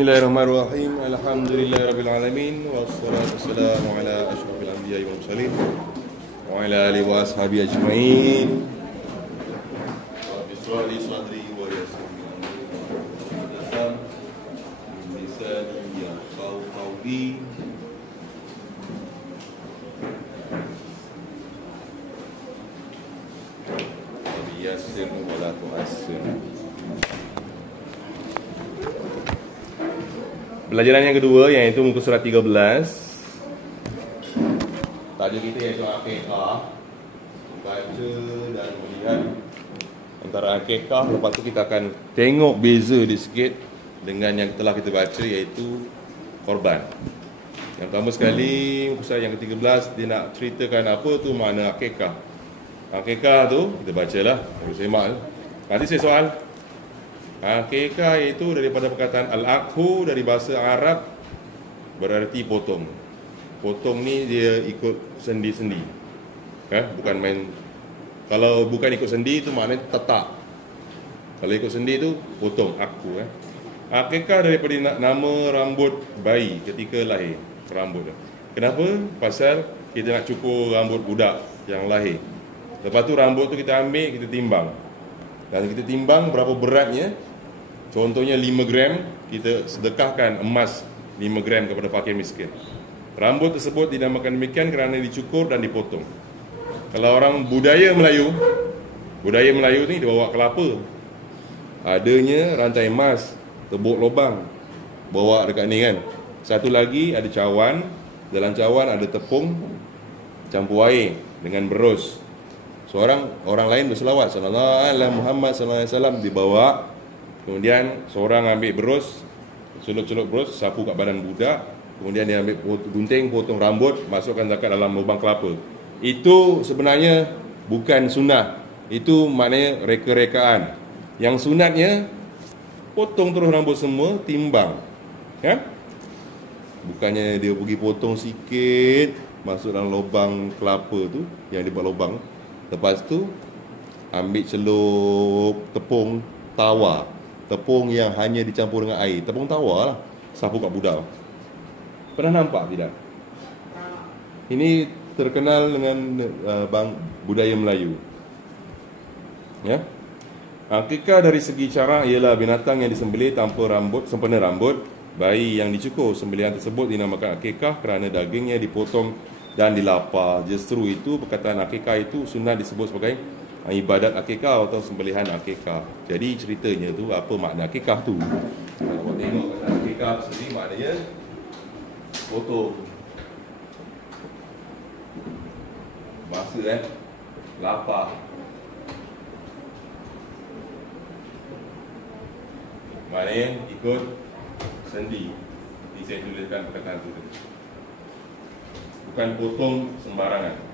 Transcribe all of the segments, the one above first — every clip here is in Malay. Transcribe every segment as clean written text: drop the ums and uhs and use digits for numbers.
Bismillahirrahmanirrahim. Alhamdulillahirabbil wassalatu wassalamu ala asyrafil anbiya'i wal mursalin wa ala alihi wa ashabihi ajma'in. Rabbi shrah li sadri wa yassir li amri wa lisani yafqahu qawli. Rabbi yassir wa la tu'assir. Pelajaran yang kedua iaitu muka surat 13. Tajuk kita iaitu akikah. Baca dan melihat antara akikah. Lepas tu kita akan tengok beza dia sikit dengan yang telah kita baca iaitu korban. Yang pertama sekali muka surat yang ke-13 dia nak ceritakan apa tu makna akikah. Akikah tu kita bacalah, kita semak. Nanti saya soal. Akikah itu daripada perkataan al-akhu dari bahasa Arab berarti potong. Potong ni dia ikut sendi-sendi. Bukan main. Kalau bukan ikut sendi itu maknanya tetak. Kalau ikut sendi itu potong akhu. Akikah daripada nama rambut bayi ketika lahir. Rambut. Kenapa? Pasal kita nak cukur rambut budak yang lahir. Lepas tu rambut tu kita ambil, kita timbang. Dan kita timbang berapa beratnya. Contohnya 5 gram, kita sedekahkan emas 5 gram kepada fakir miskin. Rambut tersebut dinamakan demikian kerana dicukur dan dipotong. Kalau orang budaya Melayu ni dia bawa kelapa. Adanya rantai emas, tebuk lubang, bawa dekat ni kan. Satu lagi ada cawan, dalam cawan ada tepung, campur air dengan berus. Orang lain berselawat sallallahu alaihi Muhammad sallallahu alaihi wasallam dibawa. Kemudian seorang ambil berus, celup-celup berus, sapu kat badan budak. Kemudian dia ambil gunting, potong rambut, masukkan dekat dalam lubang kelapa. Itu sebenarnya bukan sunnah. Itu maknanya reka-rekaan. Yang sunatnya, potong terus rambut semua, timbang. Bukannya dia pergi potong sikit, masuk dalam lubang kelapa tu, yang dia buat lubang. Lepas tu, ambil celup, tepung, tawa. Tepung yang hanya dicampur dengan air. Tepung tawa lah. Sapu kat budak. Pernah nampak tidak? Ini terkenal dengan budaya Melayu. Akikah dari segi cara ialah binatang yang disembelih tanpa rambut, sempena rambut. Bayi yang dicukur. Sembelihan tersebut dinamakan akikah kerana dagingnya dipotong dan dilapar. Justru itu perkataan akikah itu sunat disebut sebagai ibadat akikah atau sembelihan akikah. Jadi ceritanya tu apa makna akikah tu? Kalau kau tengok akikah sendiri maknanya potong. Masa lapar. Maknanya ikut sendi. Ini saya tuliskan perkataan tu. Bukan potong sembarangan.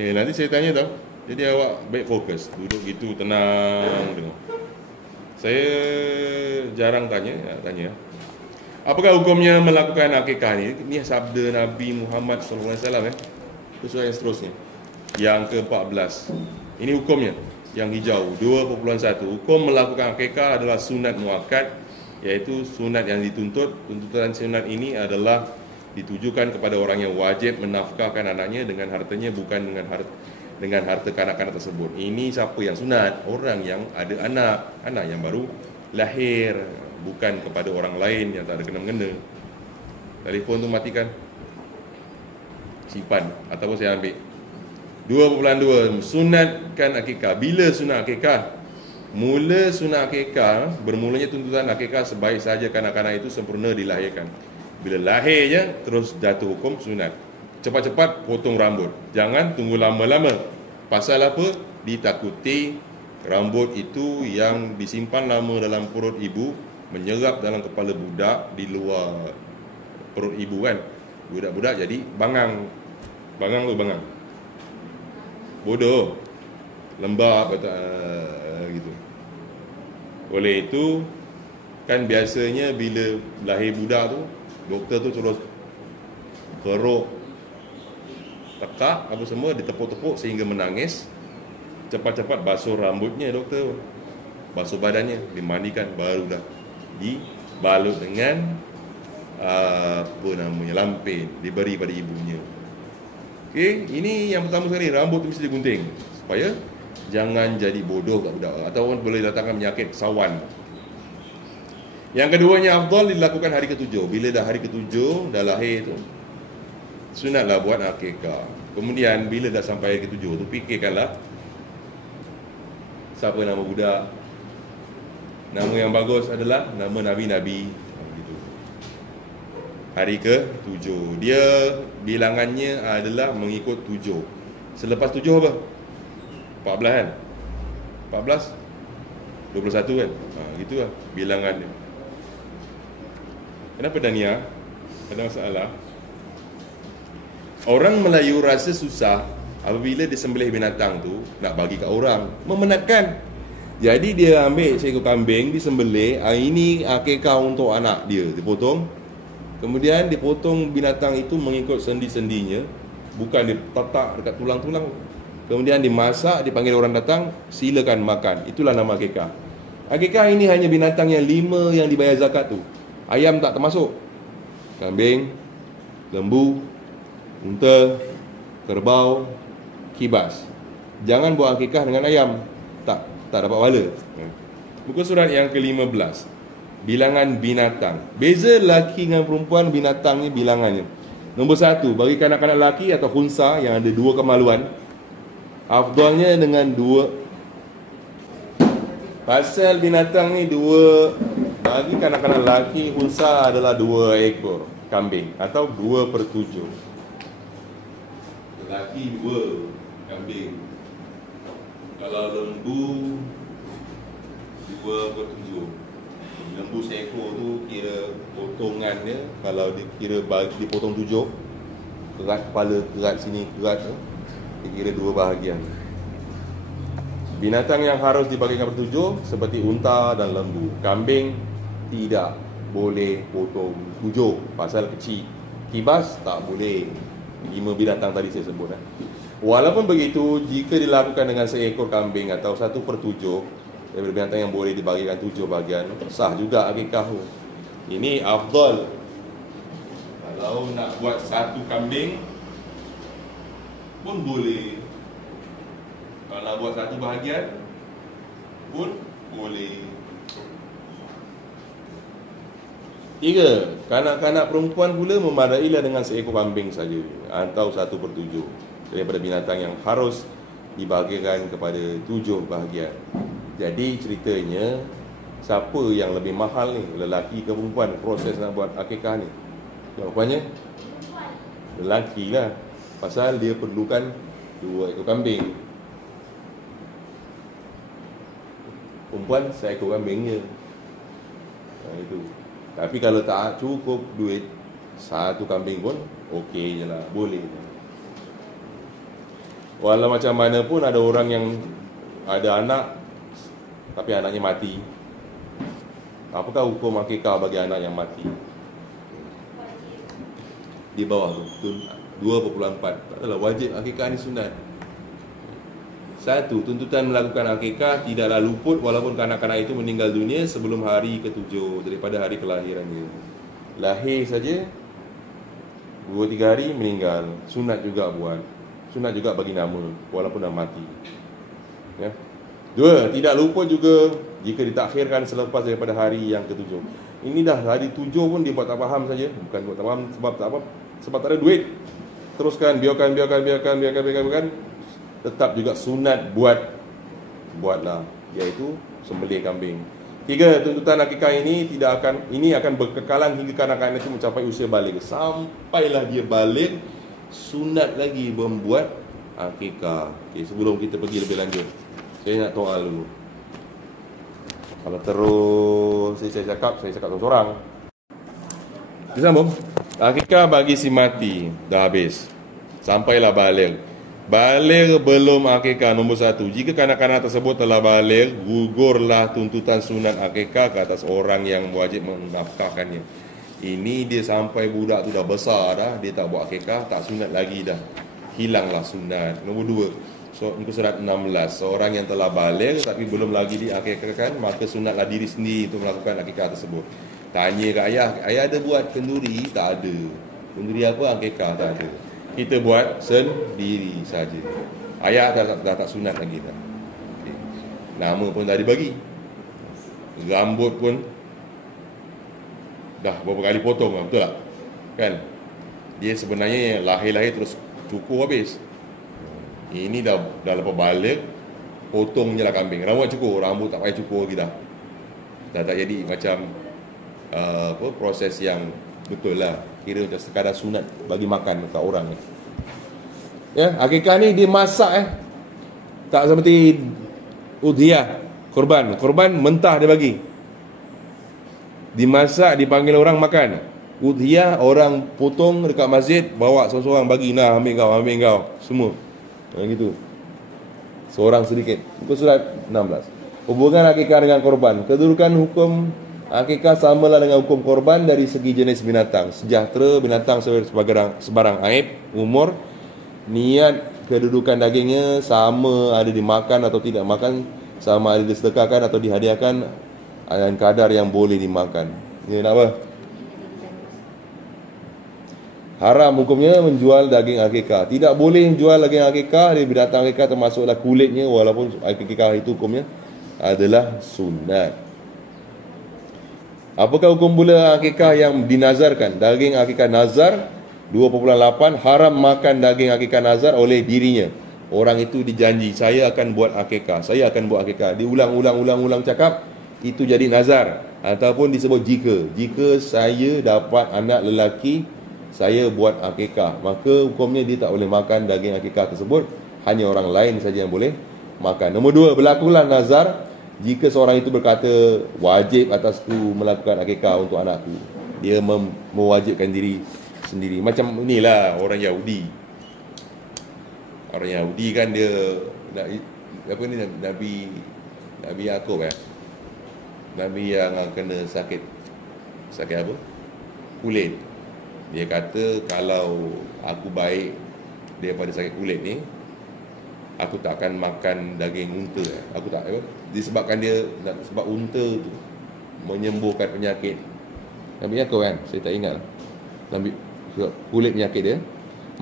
Nanti saya tanya tau. Jadi awak baik fokus. Duduk gitu tenang dengar. Saya jarang tanya. Apakah hukumnya melakukan akikah ni? Ini sabda Nabi Muhammad SAW. Itu surah yang seterusnya. Yang ke-14. Ini hukumnya. Yang hijau 2.1. Hukum melakukan akikah adalah sunat muakkad, iaitu sunat yang dituntut. Tuntutan sunat ini adalah ditujukan kepada orang yang wajib menafkahkan anaknya dengan hartanya, bukan dengan harta kanak-kanak tersebut. Ini siapa yang sunat? Orang yang ada anak yang baru lahir, bukan kepada orang lain yang tak ada kena-mengena. Telefon tu matikan, simpan ataupun saya ambil. 2.2 sunatkan akikah. Bila sunat akikah? Mula sunat akikah, bermulanya tuntutan akikah sebaik sahaja kanak-kanak itu sempurna dilahirkan. Bila lahir je, terus jatuh hukum sunat. Cepat-cepat potong rambut. Jangan tunggu lama-lama. Pasal apa? Ditakuti rambut itu yang disimpan lama dalam perut ibu menyerap dalam kepala budak di luar perut ibu kan. Budak-budak jadi bangang. Bangang tu bangang. Bodoh. Lembab gitu. Oleh itu, kan biasanya bila lahir budak tu, doktor tu suruh keruk, tekak apa semua, ditepuk-tepuk sehingga menangis. Cepat-cepat basuh rambutnya doktor. basuh badannya, dimandikan, baru dah dibalut dengan apa namanya, lampin, diberi pada ibunya. Okey, ini yang pertama sekali, rambut tu mesti digunting supaya jangan jadi bodoh kat budak ataupun boleh datangkan penyakit sawan. Yang keduanya, afdal dilakukan hari ke-7. Bila dah hari ke-7 dah lahir tu, sunatlah buat akikah. Kemudian bila dah sampai hari ke-7 tu, fikirkanlah siapa nama budak. Nama yang bagus adalah nama nabi-nabi. Gitu. Hari ke-7, dia bilangannya adalah mengikut 7. Selepas 7 apa? 14 kan? 14 21 kan? Gitulah bilangan dia. Kenapa Dania? Ada masalah? Orang Melayu rasa susah apabila dia sembelih binatang tu nak bagi kat orang, memenatkan. Jadi dia ambil seekor kambing, disembelih, ini akikah untuk anak dia, dipotong. Kemudian dipotong binatang itu mengikut sendi-sendinya, bukan ditatak dekat tulang-tulang. Kemudian dimasak, dipanggil orang datang, silakan makan. Itulah nama akikah. Akikah ini hanya binatang yang 5 yang dibayar zakat tu. Ayam tak termasuk. Kambing, lembu, unta, kerbau, kibas. Jangan buat akikah dengan ayam. Tak dapat pahala. Muka surat yang ke-15. Bilangan binatang. Beza lelaki dengan perempuan, binatang ni bilangannya. Nombor 1, bagi kanak-kanak lelaki atau khunsa yang ada 2 kemaluan, afdalnya dengan 2. Pasal binatang ni 2, bagi kanak-kanak lelaki, khunsa adalah 2 ekor kambing atau 2/7. Lelaki 2 kambing. Kalau lembu 2/7. Lembu seekor tu kira potongannya, kalau dikira dipotong 7, kerat kepala, kerat sini, kerat tu, dikira 2 bahagian. Binatang yang harus dibagikan per-7 seperti unta dan lembu. Kambing tidak boleh potong 7 pasal kecil. Kibas tak boleh. 5 binatang tadi saya sebut. Walaupun begitu, jika dilakukan dengan seekor kambing atau 1/7 daripada binatang yang boleh dibagikan 7 bahagian, sah juga akikah tu. Ini afdal. Kalau nak buat 1 kambing pun boleh. Kalau nak buat 1 bahagian pun boleh. 3. Kanak-kanak perempuan pula memadailah dengan seekor kambing saja atau 1/7 daripada binatang yang harus dibahagikan kepada 7 bahagian. Jadi ceritanya, siapa yang lebih mahal ni, lelaki ke perempuan, proses nak buat akikah ni? Jawapannya lelaki lah. Pasal dia perlukan 2 ekor kambing. Perempuan seekor kambingnya. Itu. Tapi kalau tak cukup duit, 1 kambing pun okey je lah, boleh. Walau macam mana pun ada orang yang ada anak tapi anaknya mati. Apakah hukum akikah bagi anak yang mati? Di bawah tu 2/4. Tak adalah wajib, akikah ni sunat. 1. Tuntutan melakukan akikah tidaklah luput walaupun kanak-kanak itu meninggal dunia sebelum hari ke-7 daripada hari kelahirannya. Lahir saja 2-3 hari meninggal, sunat juga buat. Sunat juga bagi nama walaupun dah mati. Ya. 2. Tidak luput juga jika ditakhirkan selepas daripada hari yang ke-7. Ini dah hari 7 pun dia buat tak faham saja. Bukan buat tak faham sebab tak apa, sebab tak ada duit. Teruskan, biarkan. Tetap juga sunat buatlah, iaitu sembelih kambing. 3. Tuntutan akikah ini akan berkekalan hingga kanak-kanak itu mencapai usia baligh. Sampailah dia baligh, sunat lagi membuat akikah. Okey, sebelum kita pergi lebih lanjut, saya nak doa dulu. Kalau terus saya cakap seorang-seorang. Kita sambung. Akikah bagi si mati dah habis. Sampailah baligh. Baligh belum akikah, nombor 1. Jika kanak-kanak tersebut telah baligh, gugurlah tuntutan sunat akikah ke atas orang yang wajib menafkahkannya. Ini dia sampai budak tu dah besar dah, dia tak buat akikah, tak sunat lagi dah. Hilanglah sunat. Nombor 2. muka surat 16. Seorang yang telah baligh tapi belum lagi diakikahkan, maka sunatlah diri sendiri untuk melakukan akikah tersebut. Tanya kat ayah, ayah ada buat kenduri? Tak ada. Kenduri apa? Akikah? Tak ada. Kita buat sendiri saja. Ayah dah tak sunat lagi dah. Okay. Nama pun dah dibagi. Rambut pun dah berapa kali potong, betul tak? Kan? Dia sebenarnya lahir-lahir terus cukur habis. Ini dah lepas balik, potong je lah kambing. Rambut cukur, rambut tak payah cukur lagi dah. Dah tak jadi macam proses yang betul lah. Kira macam sekadar sunat bagi makan kat orang. Ya, akikah ni dia masak tak seperti udhiyah, korban. Korban mentah dia bagi. Dimasak, dipanggil orang makan. Udhiyah orang potong dekat masjid, bawa seorang-seorang bagi, nah ambil kau, semua. Gitu. Seorang sedikit. Muka surat 16. Hubungan akikah dengan korban. Kedudukan hukum akikah samalah dengan hukum korban dari segi jenis binatang. Sejahtera binatang sebarang aib, umur, niat, kedudukan dagingnya sama ada dimakan atau tidak makan, sama ada disedekahkan atau dihadiahkan, dan kadar yang boleh dimakan. Ini nak apa? Haram hukumnya menjual daging akikah. Tidak boleh menjual daging akikah dari binatang akikah, termasuklah kulitnya, walaupun akikah itu hukumnya adalah sunat. Apakah hukum pula akikah yang dinazarkan? Daging akikah nazar 2.8, haram makan daging akikah nazar oleh dirinya. Orang itu dijanji, saya akan buat akikah, saya akan buat akikah. Diulang-ulang cakap, itu jadi nazar. Ataupun disebut jika saya dapat anak lelaki, saya buat akikah, maka hukumnya dia tak boleh makan daging akikah tersebut. Hanya orang lain saja yang boleh makan. Nombor 2, berlakulah nazar jika seorang itu berkata, wajib atasku melakukan akikah untuk anakku. Dia mewajibkan diri sendiri. Macam inilah orang Yahudi. Orang Yahudi kan dia apa ni, Nabi Yakub Nabi yang kena sakit apa? Kulit. Dia kata, kalau aku baik daripada sakit kulit ni, aku tak akan makan daging unta. Aku tak disebabkan dia, sebab unta tu menyembuhkan penyakit. Nabi Yakub kan, saya tak ingat Nabi kulit penyakit dia.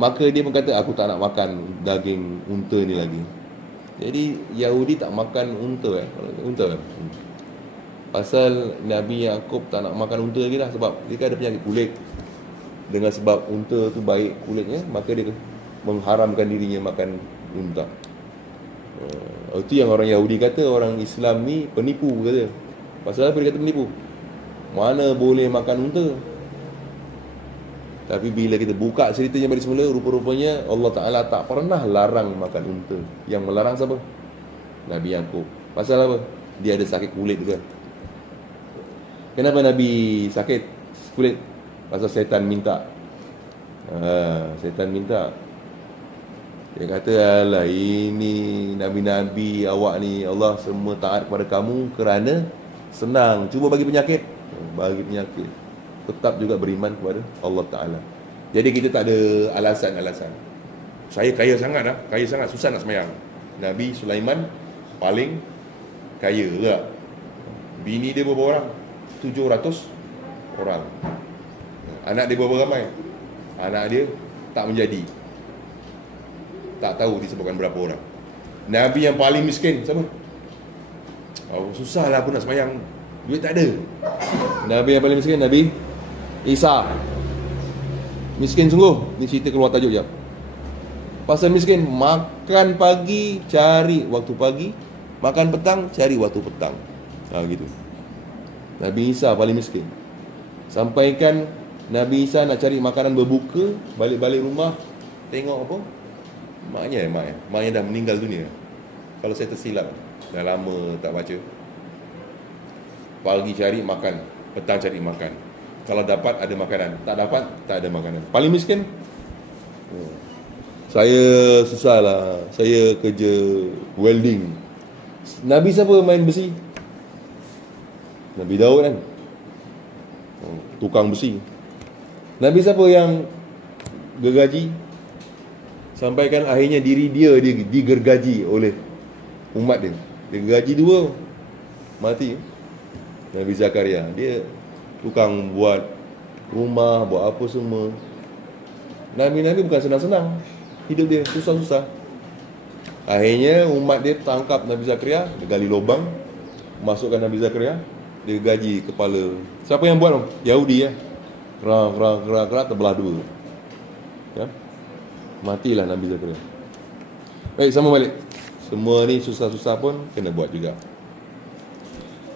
Maka dia pun kata, aku tak nak makan daging unta ni lagi. Jadi Yahudi tak makan unta unta. Pasal Nabi Yakub tak nak makan unta lagi dah, sebab dia kan ada penyakit kulit. Dengan sebab unta tu baik kulitnya, maka dia mengharamkan dirinya makan unta. Itu yang orang Yahudi kata orang Islam ni penipu, kata. Pasal apa dia kata penipu? Mana boleh makan unta? Tapi bila kita buka ceritanya balik semula, rupa-rupanya Allah Ta'ala tak pernah larang makan unta. Yang melarang siapa? Nabi Yakub. Pasal apa? Dia ada sakit kulit juga. Kenapa Nabi sakit kulit? Pasal setan minta. Setan minta. Dia kata, alah, ini nabi-nabi awak ni, Allah semua taat kepada kamu kerana senang. Cuba bagi penyakit. Bagi penyakit. Tetap juga beriman kepada Allah Ta'ala. Jadi kita tak ada alasan-alasan. Saya kaya sangat susah nak semayang. Nabi Sulaiman paling kaya tak? Bini dia berapa orang? 700 orang. Anak dia berapa ramai? Anak dia tak menjadi. Tak tahu disebabkan berapa orang. Nabi yang paling miskin siapa? Susahlah aku nak semayang, duit tak ada. Nabi yang paling miskin, Nabi Isa. Miskin sungguh. Ni cerita keluar tajuk je. Pasal miskin, makan pagi cari waktu pagi, makan petang cari waktu petang. Gitu. Nabi Isa paling miskin. Sampaikan Nabi Isa nak cari makanan berbuka, balik-balik rumah, tengok apa? Maknya dah meninggal dunia. Kalau saya tersilap, dah lama tak baca. Pagi cari makan, petang cari makan. Kalau dapat ada makanan, tak dapat tak ada makanan. Paling miskin. Saya susah lah. Saya kerja welding. Nabi siapa main besi? Nabi Daud kan, tukang besi. Nabi siapa yang gergaji? Sampaikan akhirnya diri dia digergaji oleh umat dia. Dia gergaji dua, mati. Nabi Zakaria, dia tukang buat rumah, buat apa semua. Nabi-Nabi bukan senang-senang hidup dia, susah-susah. Akhirnya umat dia tangkap Nabi Zakaria, dia gali lubang, masukkan Nabi Zakaria, dia gaji kepala. Siapa yang buat? Yahudi ya. Kerang, terbelah dua. Ya. Matilah Nabi Zakaria. Baik, sama balik. Semua ni susah-susah pun kena buat juga.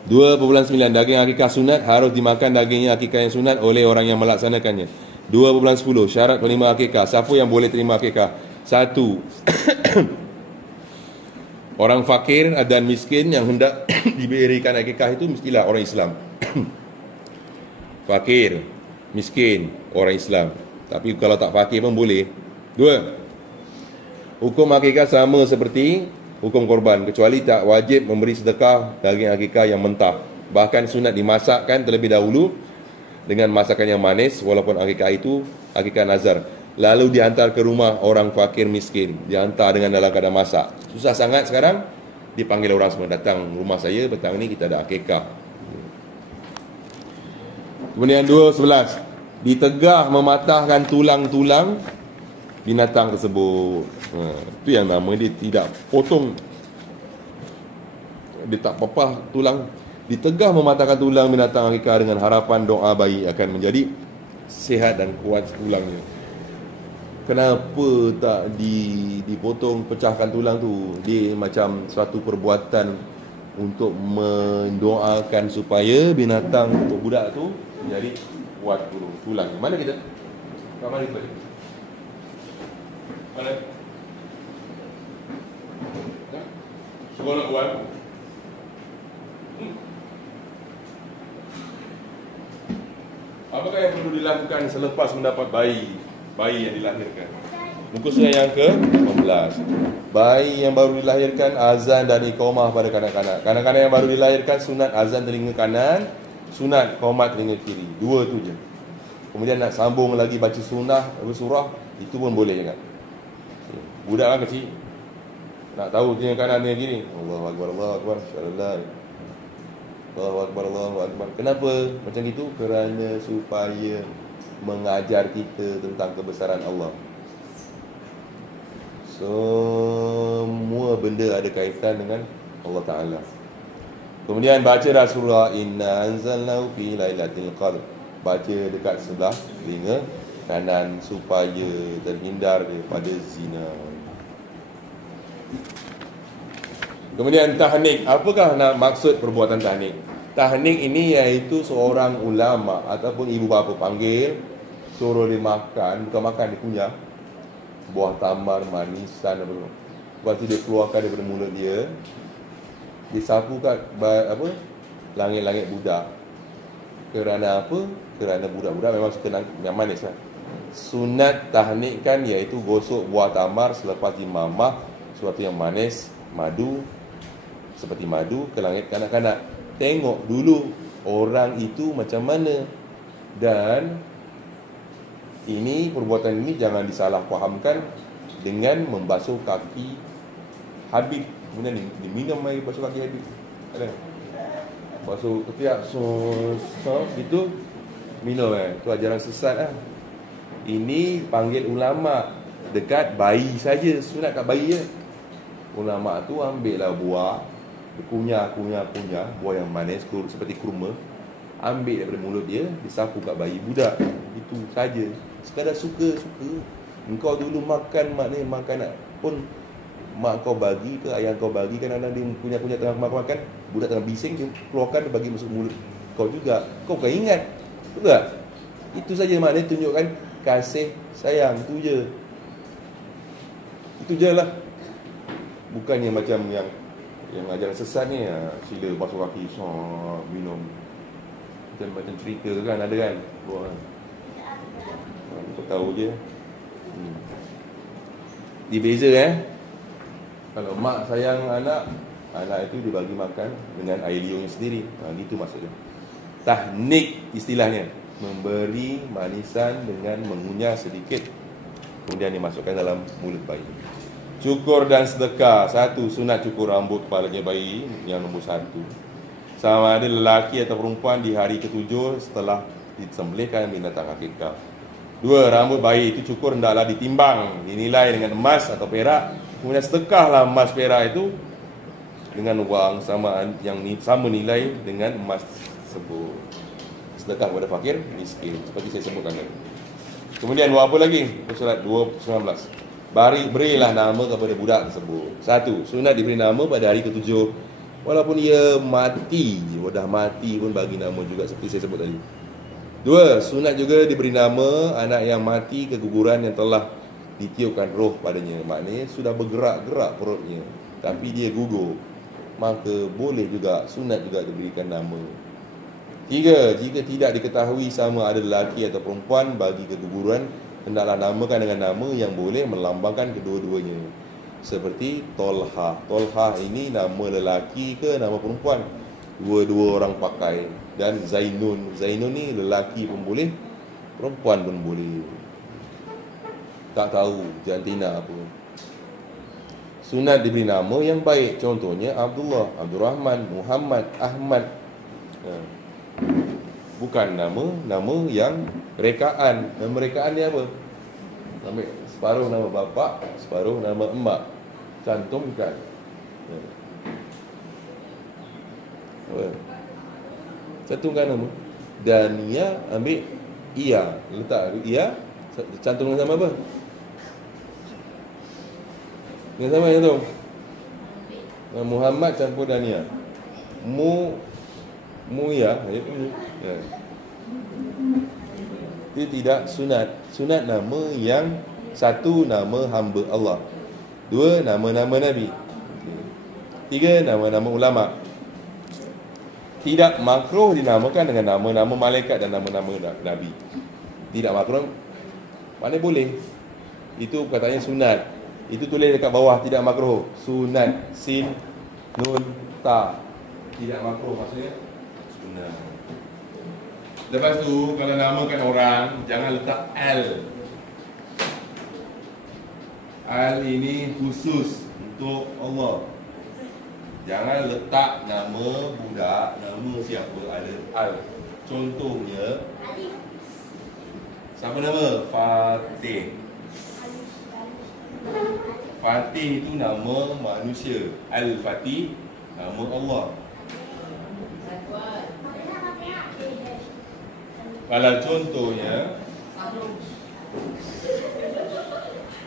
2.9 daging akikah sunat harus dimakan dagingnya akikah yang sunat oleh orang yang melaksanakannya. 2.10 syarat penerima akikah. Siapa yang boleh terima akikah? 1. Orang fakir dan miskin yang hendak diberikan akikah itu mestilah orang Islam. Fakir, miskin, orang Islam. Tapi kalau tak fakir pun boleh. 2. Hukum akikah sama seperti hukum korban, kecuali tak wajib memberi sedekah daging akikah yang mentah. Bahkan sunat dimasakkan terlebih dahulu dengan masakan yang manis, walaupun akikah itu akikah nazar. Lalu dihantar ke rumah orang fakir miskin, dihantar dengan dalam keadaan masak. Susah sangat sekarang, dipanggil orang semua, datang rumah saya, petang ni kita ada akikah. Kemudian 2.11 ditegah mematahkan tulang-tulang binatang tersebut. Itu yang nama dia tidak potong, dia tak pepah tulang. Ditegah mematahkan tulang binatang akikah dengan harapan doa bayi akan menjadi sihat dan kuat tulangnya. Kenapa tak dipotong, pecahkan tulang tu? Dia macam suatu perbuatan untuk mendoakan supaya binatang untuk budak tu menjadi kuat tulang. Mana kita? Kat mana kita? Mana? Semua nak buat. Apakah yang perlu dilakukan selepas mendapat bayi yang dilahirkan? Muka surat yang ke-15. Bayi yang baru dilahirkan, azan dan iqamah pada kanak-kanak. Kanak-kanak yang baru dilahirkan, sunat azan telinga kanan, sunat qomat telinga kiri. Dua tu je. Kemudian nak sambung lagi baca surah, itu pun boleh jangan. Budak kan kecil, nak tahu telinga kanan telinga kiri. Allahu Akbar, Allahu Akbar, syallah. Allahu Akbar, Allahu Akbar. Kenapa macam itu? Kerana supaya mengajar kita tentang kebesaran Allah. Semua benda ada kaitan dengan Allah Ta'ala. Kemudian baca dah surah Inna anzalnahu fi lailatul qadr. Baca dekat sebelah telinga kanan supaya terhindar daripada zina. Kemudian tahnik. Apakah maksud perbuatan tahnik? Tahnik ini iaitu seorang ulama ataupun ibu bapa panggil, suruh dia makan, bukan makan, dia kunyah buah tamar, manisan apa. Lepas tu dia keluarkan daripada mulut dia, disapu kat langit-langit budak. Kerana apa? Kerana budak-budak memang suka yang manis lah. Sunat tahnik kan iaitu gosok buah tamar selepas dimamah sesuatu yang manis, madu, seperti madu ke langit kanak-kanak. Tengok dulu orang itu macam mana. Dan ini, perbuatan ini jangan disalahfahamkan dengan membasuh kaki Habib. Kemudian diminum air basuh kaki Habib. Ada? Basuh ketiak gitu, minum itu ajaran sesat lah. Ini panggil ulama dekat bayi saja, sunat kat bayi je. Ulama tu ambil lah buah, kunyah buah yang manis seperti kurma, ambil daripada mulut dia, disapu kat bayi budak. Itu saja. Sekadar suka-suka. Engkau dulu makan, maknanya makan pun mak kau bagi ke ayah kau bagi, kadang-kadang dia kunyah-kunyah tengah makan, budak tengah bising, dia keluarkan, dia bagi masuk mulut kau juga. Kau bukan ingat. Betul tak? Itu saja maknanya tunjukkan kasih sayang. Itu je. Itu je lah. Bukannya macam yang ajaran sesat ni, sila basuh kaki, minum. Macam cerita kan, ada kan? Kau tahu je. Dia beza Kalau mak sayang anak itu dibagi makan dengan air liurnya sendiri. Gitu maksudnya. Tahnik istilahnya, memberi manisan dengan mengunyah sedikit kemudian dimasukkan dalam mulut bayi. Cukur dan sedekah. 1. Sunat cukur rambut kepalanya bayi, yang nombor 1. Sama ada lelaki atau perempuan di hari ke-7 setelah disembelihkan binatang akikah. 2. Rambut bayi itu cukur hendaklah ditimbang, dinilai dengan emas atau perak. Kemudian sedekahlah emas perak itu dengan wang sama nilai dengan emas tersebut. Sedekah kepada fakir miskin, seperti saya sebutkan tadi. Kemudian buat apa lagi? Surat 2:19. Berilah nama kepada budak tersebut. 1. Sunat diberi nama pada hari ke-7, walaupun ia mati, dah mati pun bagi nama juga, seperti saya sebut tadi. 2. Sunat juga diberi nama anak yang mati keguguran yang telah ditiupkan roh padanya. Maknanya sudah bergerak-gerak perutnya, tapi dia gugur, maka boleh juga, sunat juga diberikan nama. 3. Jika tidak diketahui sama ada lelaki atau perempuan bagi keguguran, hendaklah namakan dengan nama yang boleh melambangkan kedua-duanya. Seperti Tolha. Tolha ini nama lelaki ke nama perempuan? Dua-dua orang pakai. Dan Zainun. Zainun ni lelaki pun boleh, perempuan pun boleh. Tak tahu jantina apa. Sunat diberi nama yang baik. Contohnya Abdullah, Abdul Rahman, Muhammad, Ahmad. Bukan nama yang rekaan. Nama rekaan dia apa? Ambil separuh nama bapa, separuh nama emak, cantumkan. Cantumkan nama. Dania, ambil Ia, letak Ia, cantum dengan sama apa? Dengan sama yang tu. Muhammad campur Dania. Muya, ya. Itu tidak sunat. Sunat nama yang 1 nama hamba Allah, 2 nama-nama Nabi, 3 nama-nama ulama. Tidak makruh dinamakan dengan nama-nama malaikat dan nama-nama Nabi. Tidak makruh, mana boleh. Itu katanya sunat. Itu tulis dekat bawah, tidak makruh. Sunat, sin, nun, ta. Tidak makruh maksudnya sunat. Lepas tu, kalau namakan orang, jangan letak al. Al ini khusus untuk Allah. Jangan letak nama budak, nama siapa ada al. Contohnya, siapa nama? Fatih. Fatih itu nama manusia. Al-Fatih, nama Allah. Kalau contohnya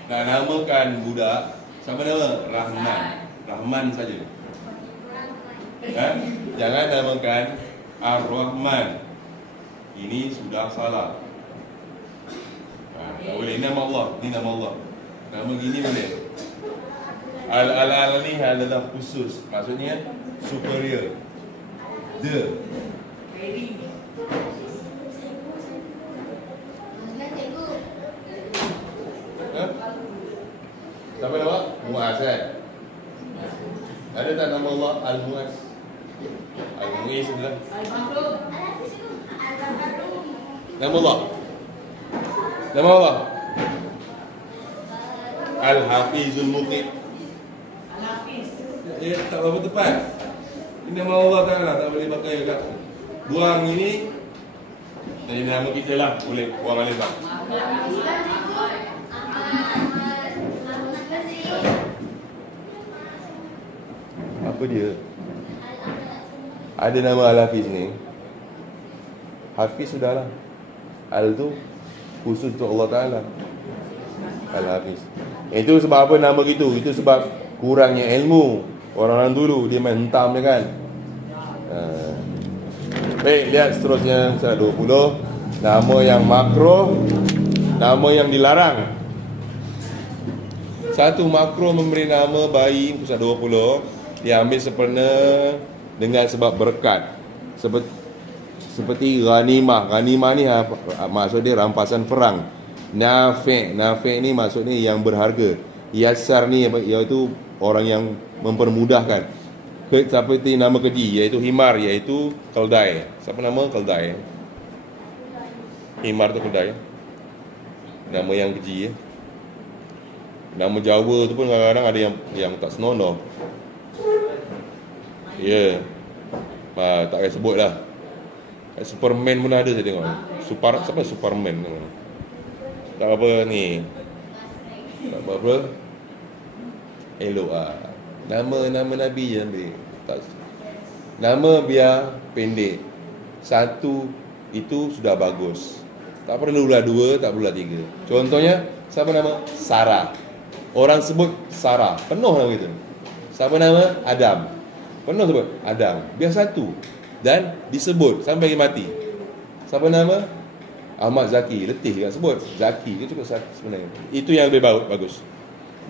nak namakan budak, siapa nama? Rahman. Rahman saja. Kan? Jangan namakan Ar-Rahman. Ini sudah salah. Tak boleh. Ini nama Allah. Ini nama Allah. Nama gini boleh. Al-al-al ni adalah khusus. Maksudnya superior. The. Siapa nama? Muaz kan? Ada tak nama Allah Al-Muaz? Al-Muiz adalah nama Allah. Nama Allah Al-Hafizul Muqit. Al-Hafiz. Ya, tak berapa tepat. Ini nama Allah Ta'ala, tak boleh pakai kat. Buang ini. Jadi nama kita lah, boleh buang alif bang. Apa dia? Ada nama Al-Hafiz ni. Hafiz sudahlah. Al tu khusus untuk Allah Ta'ala. Al-Hafiz. Itu sebab apa nama gitu? Itu sebab kurangnya ilmu. Orang-orang dulu dia main hentam je kan. Baik, lihat seterusnya surat 20. Nama yang makruh, nama yang dilarang. 1. Makruh memberi nama bayi, surat 20, diambil sempurna dengan sebab berkat. Seperti ghanimah. Ghanimah ni maksud dia rampasan perang. Nafi' ni maksudnya yang berharga. Yasar ni iaitu orang yang mempermudahkan. Seperti nama keji, iaitu himar, iaitu keldai. Siapa nama? Keldai. Himar tu keldai. Nama yang keji. Nama Jawa tu pun kadang-kadang ada yang tak senonoh. Ya. Tak payah sebut lah. Superman pun ada saya tengok. Siapa Superman? Tak apa ni. Tak apa. Elok lah. Nama Nabi je ambil. Tak. Nama biar pendek. Satu itu sudah bagus. Tak perlulah dua, tak perlulah tiga. Contohnya, siapa nama? Sarah. Orang sebut Sarah. Penuh nama itu. Siapa nama? Adam. Penuh sebut Adam. Biar satu. Dan disebut sampai mati. Siapa nama? Ahmad Zaki. Letih kan sebut Zaki. Itu cukup satu sebenarnya. Itu yang lebih bagus.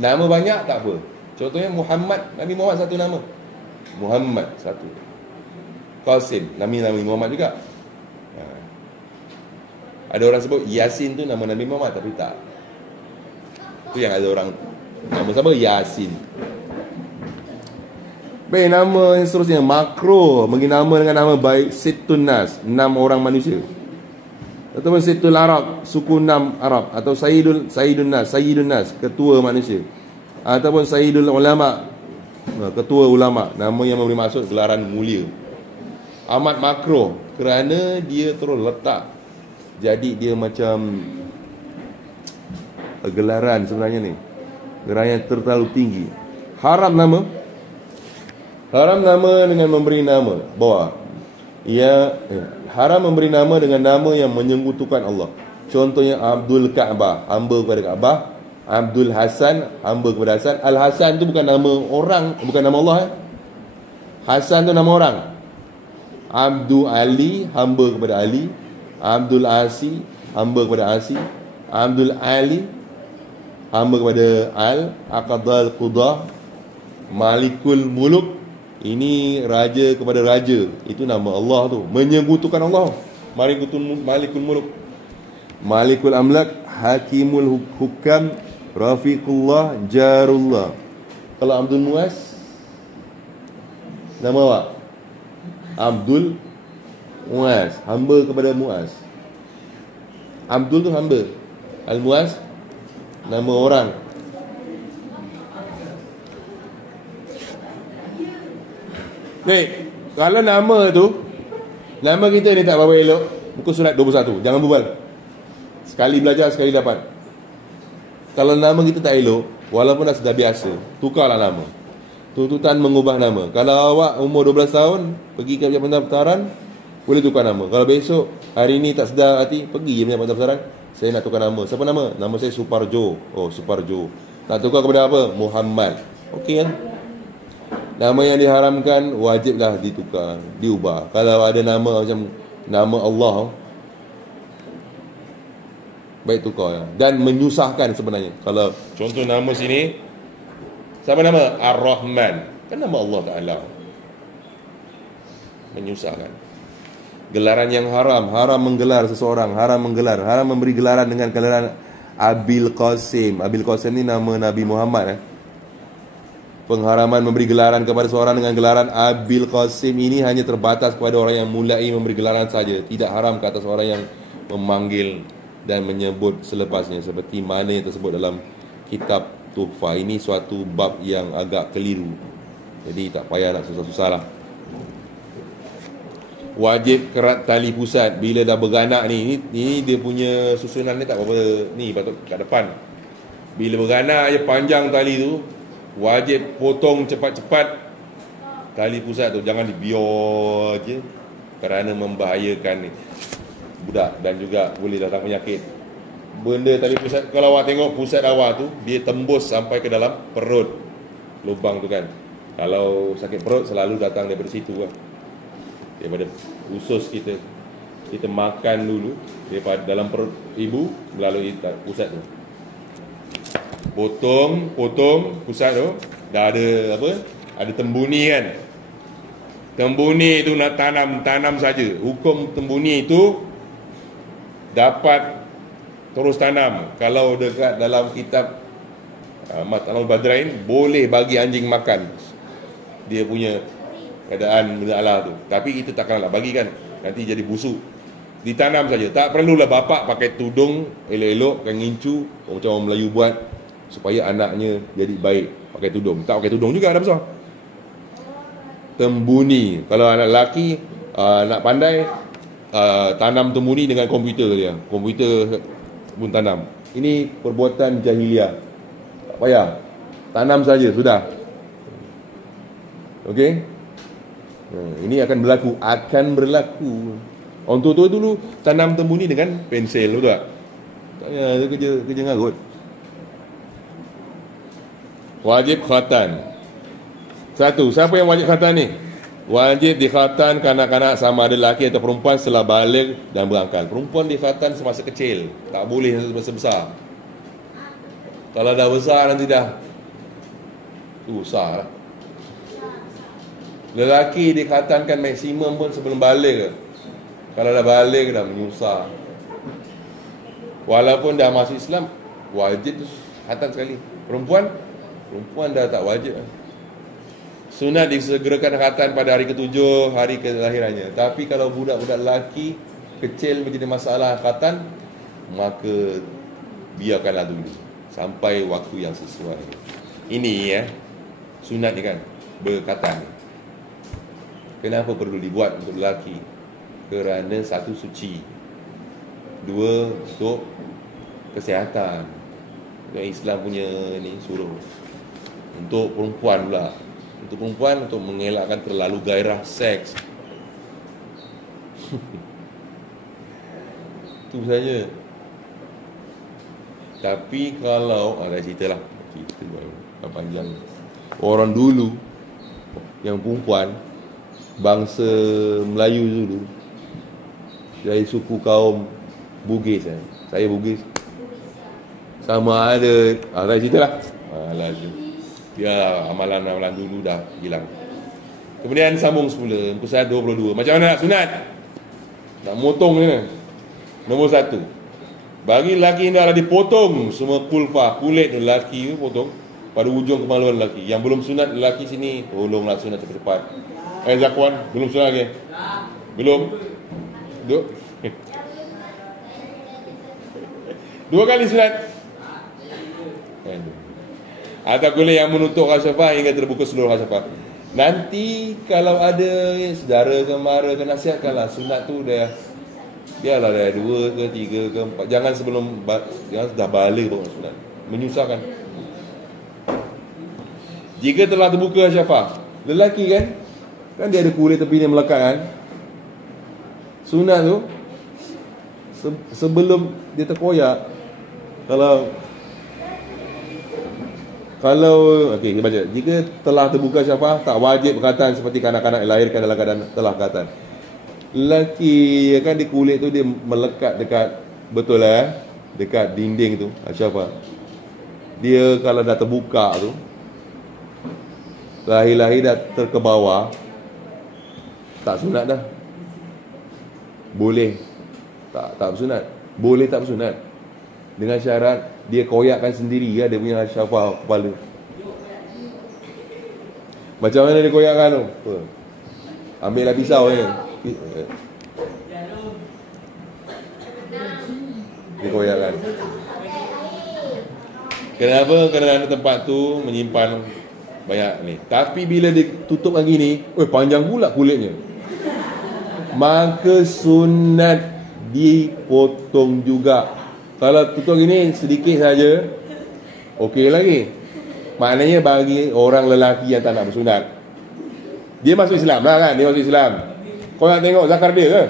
Nama banyak tak apa. Contohnya Muhammad. Nabi Muhammad satu nama. Muhammad satu. Qasim. Nabi Muhammad juga. Ada orang sebut Yasin tu nama Nabi Muhammad, tapi tak. Itu yang ada orang nama siapa? Yasin. Baik, nama yang seterusnya makro, bagi nama dengan nama baik Sittun Nas, 6 orang manusia. Ataupun Sittul Arab, suku 6 Arab. Atau Sayyidun Nas, ketua manusia. Ataupun Sayyidul Ulama, ketua ulama. Nama yang memberi maksud gelaran mulia. Amat makro, kerana dia terus letak. Jadi dia macam gelaran sebenarnya ni. Gelaran yang terlalu tinggi. Haram nama dengan memberi nama bawah. Haram memberi nama dengan nama yang menyekutukan Allah. Contohnya Abdul Ka'bah, hamba kepada Ka'bah. Abdul Hasan, hamba kepada Hasan. Al-Hasan tu bukan nama orang, bukan nama Allah. Hasan tu nama orang. Abdul Ali, hamba kepada Ali. Abdul Asi, hamba kepada Asi. Abdul Ali, hamba kepada Al. Aqdal Qudah, Malikul Muluk, ini raja kepada raja. Itu nama Allah tu, menyekutukan Allah. Malikul Muluk, Malikul Amlak, Hakimul Hukam, Rafiqullah, Jarullah. Kalau Abdul Muaz, nama apa? Abdul Muaz, hamba kepada Muaz. Abdul tu hamba, Al-Muaz nama orang. Baik, kalau nama tu, nama kita ni tak berapa elok, muka surat 21, jangan berbual. Sekali belajar, sekali dapat. Kalau nama kita tak elok, walaupun dah sudah biasa, tukarlah nama. Tuntutan mengubah nama. Kalau awak umur 12 tahun, pergi ke pendaftaran, boleh tukar nama. Kalau besok, hari ni tak sedar hati, pergi je pendaftaran, saya nak tukar nama. Siapa nama? Nama saya Suparjo. Oh, Suparjo. Tak tukar kepada apa? Muhammad. Okey kan? Nama yang diharamkan wajiblah ditukar, diubah. Kalau ada nama macam nama Allah, baik tukar ya. Dan menyusahkan sebenarnya. Kalau contoh nama sini, siapa nama? Ar-Rahman. Kan nama Allah Ta'ala. Menyusahkan. Gelaran yang haram, haram menggelar seseorang, haram memberi gelaran dengan gelaran Abil Qasim. Abil Qasim ni nama Nabi Muhammad. Pengharaman memberi gelaran kepada seorang dengan gelaran Abil Qasim ini hanya terbatas kepada orang yang mulai memberi gelaran saja. Tidak haram ke atas orang yang memanggil dan menyebut selepasnya, seperti mana yang tersebut dalam kitab Tuhfah. Ini suatu bab yang agak keliru, jadi tak payah nak susah-susah lah. Wajib kerat tali pusat bila dah beranak ni. Ini dia punya susunan ni tak apa-apa ni, patut kat depan. Bila beranak je panjang tali tu, wajib potong cepat-cepat tali pusat tu. Jangan dibiar je, kerana membahayakan ni budak dan juga boleh datang penyakit. Benda tali pusat, kalau awak tengok pusat awak tu, dia tembus sampai ke dalam perut, lubang tu kan. Kalau sakit perut selalu datang daripada situ kan, daripada usus kita. Kita makan dulu daripada dalam perut ibu melalui pusat tu. Potong pusat tu, dah ada apa? Ada tembuni kan. Tembuni tu nak tanam saja. Hukum tembuni itu dapat terus tanam. Kalau dekat dalam kitab Matlabul Badrain, boleh bagi anjing makan. Dia punya keadaan benda Allah tu. Tapi kita takkan nak bagi kan, nanti jadi busuk. Ditanam saja. Tak perlulah bapak pakai tudung elok-elok, kan ngincu macam orang Melayu buat. supaya anaknya jadi baik pakai tudung. Tak pakai tudung juga dah besar. Tembuni. Kalau anak lelaki nak pandai, tanam tembuni dengan komputer dia. Komputer pun tanam. Ini perbuatan jahiliah. Tak payah. Tanam saja sudah. Okey? Ini akan berlaku. Orang tua-tua dulu tanam tembuni dengan pensel, betul tak? Tak payah kerja ngarut. Wajib khatan. Satu, siapa yang wajib khatan ni? Wajib dikhatan kanak-kanak sama ada lelaki atau perempuan setelah baligh dan berakal. Perempuan dikhatan semasa kecil, tak boleh semasa besar. Kalau dah besar nanti dah susah lah. Lelaki dikhatankan maksimum pun sebelum baligh. Kalau dah baligh dah menyusah. Walaupun dah masuk Islam, wajib tu khatam sekali. Perempuan dah tak wajib. Sunat disegerakan khatam pada hari ke-7, hari kelahirannya. Tapi kalau budak-budak lelaki kecil menjadi masalah khatam, maka biarkanlah dulu sampai waktu yang sesuai. Ini sunat ni kan, berkhatam. Kenapa perlu dibuat untuk lelaki? Kerana satu, suci. Dua, untuk kesihatan. Yang Islam punya ni suruh. Untuk perempuan pula, untuk perempuan, untuk mengelakkan terlalu gairah seks. Itu saja. Tapi kalau dah cerita lah, cerita panjang. Orang dulu yang perempuan, bangsa Melayu dulu, dari suku kaum Bugis. Saya Bugis. Sama ada saya cerita lah. Ya, amalan-amalan dulu dah hilang. Kemudian sambung semula. Muka saya 22. Macam mana nak sunat? Nak motong ni. Nombor 1, bagi lelaki hendaklah dipotong semua kulfah, kulit lelaki potong pada ujung kemaluan lelaki. Yang belum sunat lelaki sini, tolonglah sunat cepat-cepat. Zakwan, belum sunat lagi? Belum? Duk? 2 kali sunat. Atau kulit yang menutup khasafah hingga terbuka seluruh khasafah. Nanti kalau ada saudara ke mara ke nasihatkanlah, sunat tu biarlah dah 2 ke 3 ke 4. Jangan sudah balik baru sunat. Menyusahkan. Jika telah terbuka khasafah, lelaki kan dia ada kulit tepi ni melekat kan. Sunat tu sebelum dia terkoyak, kalau okey, kita baca. Jika telah terbuka syafah, tak wajib berkhatan seperti kanak-kanak dilahirkan dalam keadaan telah khatan. Lelaki kan di kulit tu dia melekat dekat, betul lah dekat dinding tu syafah. Dia kalau dah terbuka tu, lahir-lahir dah ke bawah, tak sunat dah. Boleh tak bersunat. Boleh tak bersunat, dengan syarat dia koyakkan sendiri dia punya syafah kepala. Macam mana dia koyakkan tu? Ambil lah pisau dia koyakkan. Kenapa? Kerana tempat tu menyimpan banyak ni. Tapi bila dia tutup lagi ni, panjang pula kulitnya, maka sunat dipotong juga. Kalau tutup gini sedikit saja, okey lagi. Maknanya bagi orang lelaki yang tak nak bersunat, dia masuk Islam lah kan, dia masuk Islam. Kau nak tengok zakar dia ke?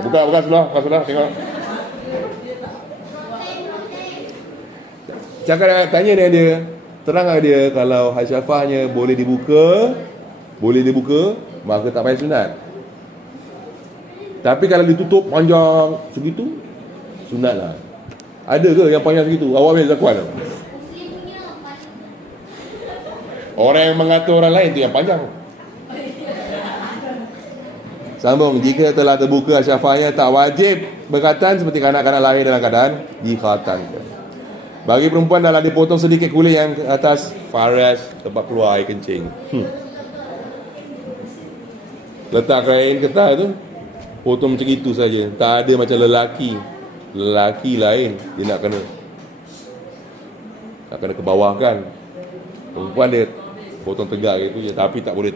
Buka sebelah, tengok. Cakap, tanya dia, terangkan dia kalau syafahnya boleh dibuka, maka tak payah sunat. Tapi kalau ditutup panjang segitu, sunat lah. Ada ke yang panjang segitu? Awak ambil zakwan tu. Orang yang mengatur orang lain tu yang panjang. Sambung. Jika telah terbuka syafahnya, tak wajib berkhatan seperti kanak-kanak lahir dalam keadaan dikhatankan. Bagi perempuan adalah dipotong sedikit kulit yang atas faras, tempat keluar air kencing. Letak kain getah tu, potong macam itu saja. Tak ada macam lelaki lain dia nak kena. nak kena ke bawah kan. Perempuan dia potong tegak gitu je, tapi tak boleh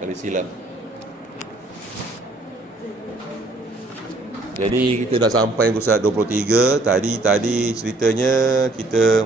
ada silap. Jadi kita dah sampai muka surat 23. Tadi ceritanya kita